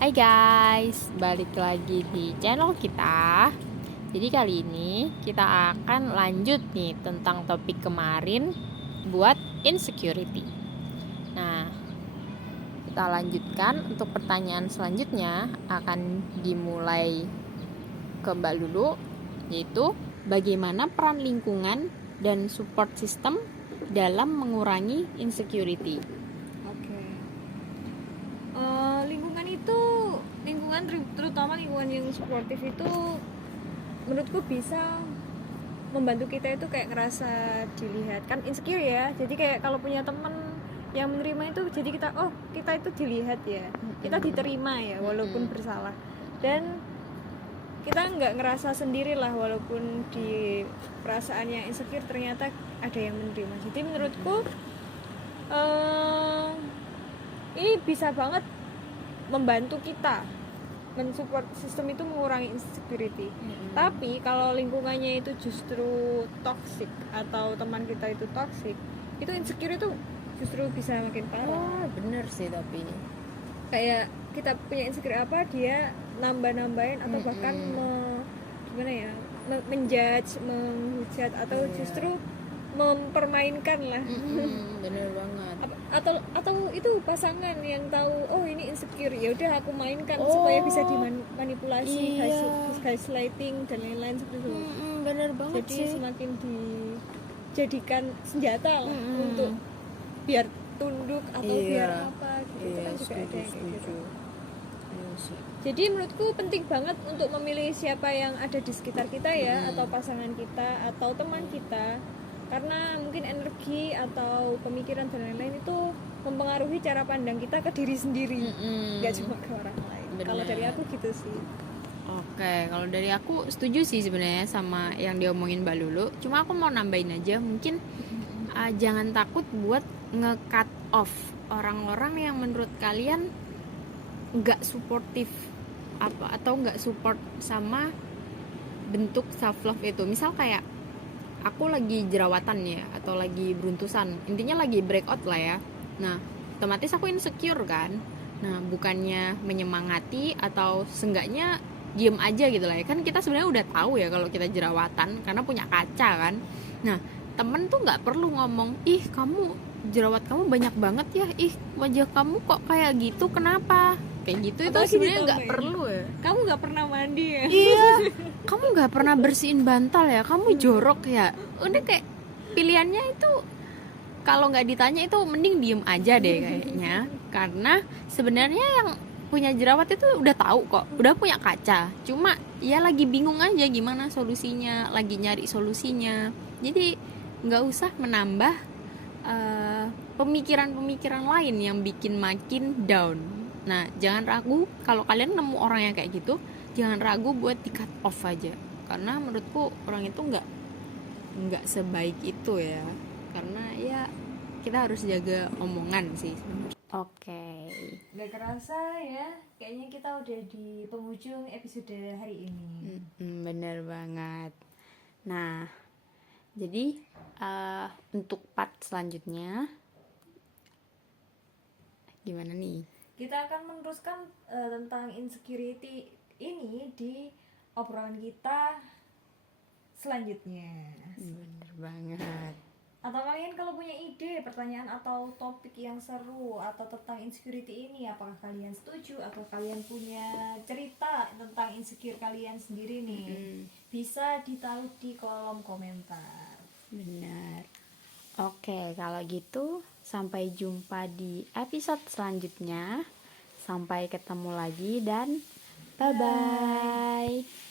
Hai guys, balik lagi di channel kita. Jadi kali ini kita akan lanjut nih tentang topik kemarin buat insecurity. Nah, kita lanjutkan untuk pertanyaan selanjutnya akan dimulai ke Mbak Lulu, yaitu bagaimana peran lingkungan dan support system dalam mengurangi insecurity. Lingkungan itu terutama lingkungan yang suportif itu menurutku bisa membantu kita itu kayak ngerasa dilihat, kan insecure ya, jadi kayak kalau punya temen yang menerima itu jadi kita itu dilihat ya, kita diterima ya walaupun bersalah, dan kita nggak ngerasa sendiri lah walaupun di perasaan yang insecure ternyata ada yang menerima. Jadi menurutku ini bisa banget membantu kita mensupport sistem itu mengurangi insecurity. Tapi kalau lingkungannya itu justru toxic atau teman kita itu toxic, itu insecure itu justru bisa makin parah. Bener sih, tapi Kayak kita punya insecure apa, dia nambah-nambahin atau bahkan menjudge, menghujat atau justru mempermainkan lah. bener banget. atau itu pasangan yang tahu oh ini insecure, ya udah aku mainkan supaya bisa dimanipulasi, gaslighting dan lain-lain seperti itu. Bener banget Jadi sih. semakin dijadikan senjata lah untuk biar tunduk atau biar apa gitu, kan juga ada yang kayak gitu. Jadi menurutku penting banget untuk memilih siapa yang ada di sekitar kita ya, atau pasangan kita atau teman kita, karena mungkin energi atau pemikiran dan lain-lain itu mempengaruhi cara pandang kita ke diri sendiri, nggak cuma ke orang lain. Kalau dari aku gitu sih. Oke, kalau dari aku setuju sih sebenarnya sama yang diomongin Mbak Lulu. Cuma aku mau nambahin aja, mungkin jangan takut buat nge-cut off orang-orang yang menurut kalian nggak suportif atau nggak support sama bentuk self love itu. Misal kayak aku lagi jerawatan ya, atau lagi beruntusan, intinya lagi breakout lah ya. Nah, otomatis aku insecure kan. Nah, bukannya menyemangati atau seenggaknya diem aja gitu lah ya. Kan kita sebenarnya udah tahu ya kalau kita jerawatan karena punya kaca kan. Nah, temen tuh nggak perlu ngomong, ih kamu jerawat kamu banyak banget ya, ih wajah kamu kok kayak gitu, kenapa kayak gitu. Itu sebenarnya nggak perlu ya. Kamu nggak pernah mandi ya? Iya, kamu nggak pernah bersihin bantal ya, kamu jorok ya. Udah kayak pilihannya itu kalau nggak ditanya itu mending diem aja deh kayaknya. Karena sebenarnya yang punya jerawat itu udah tahu kok, udah punya kaca. Cuma ya lagi bingung aja gimana solusinya, lagi nyari solusinya. Jadi nggak usah menambah pemikiran-pemikiran lain yang bikin makin down. Nah, jangan ragu kalau kalian nemu orang yang kayak gitu, jangan ragu buat di cut off aja. Karena menurutku orang itu nggak sebaik itu ya. Karena ya kita harus jaga omongan sih. Oke. Gak kerasa ya, kayaknya kita udah di penghujung episode hari ini. Bener banget. Nah, jadi untuk part selanjutnya gimana nih? Kita akan meneruskan tentang insecurity ini di obrolan kita selanjutnya. Bener banget. Atau kalian kalau punya ide, pertanyaan atau topik yang seru atau tentang insecurity ini, apakah kalian setuju atau kalian punya cerita tentang insecure kalian sendiri nih, bisa ditaruh di kolom komentar. Benar. Oke, kalau gitu sampai jumpa di episode selanjutnya. Sampai ketemu lagi dan bye-bye.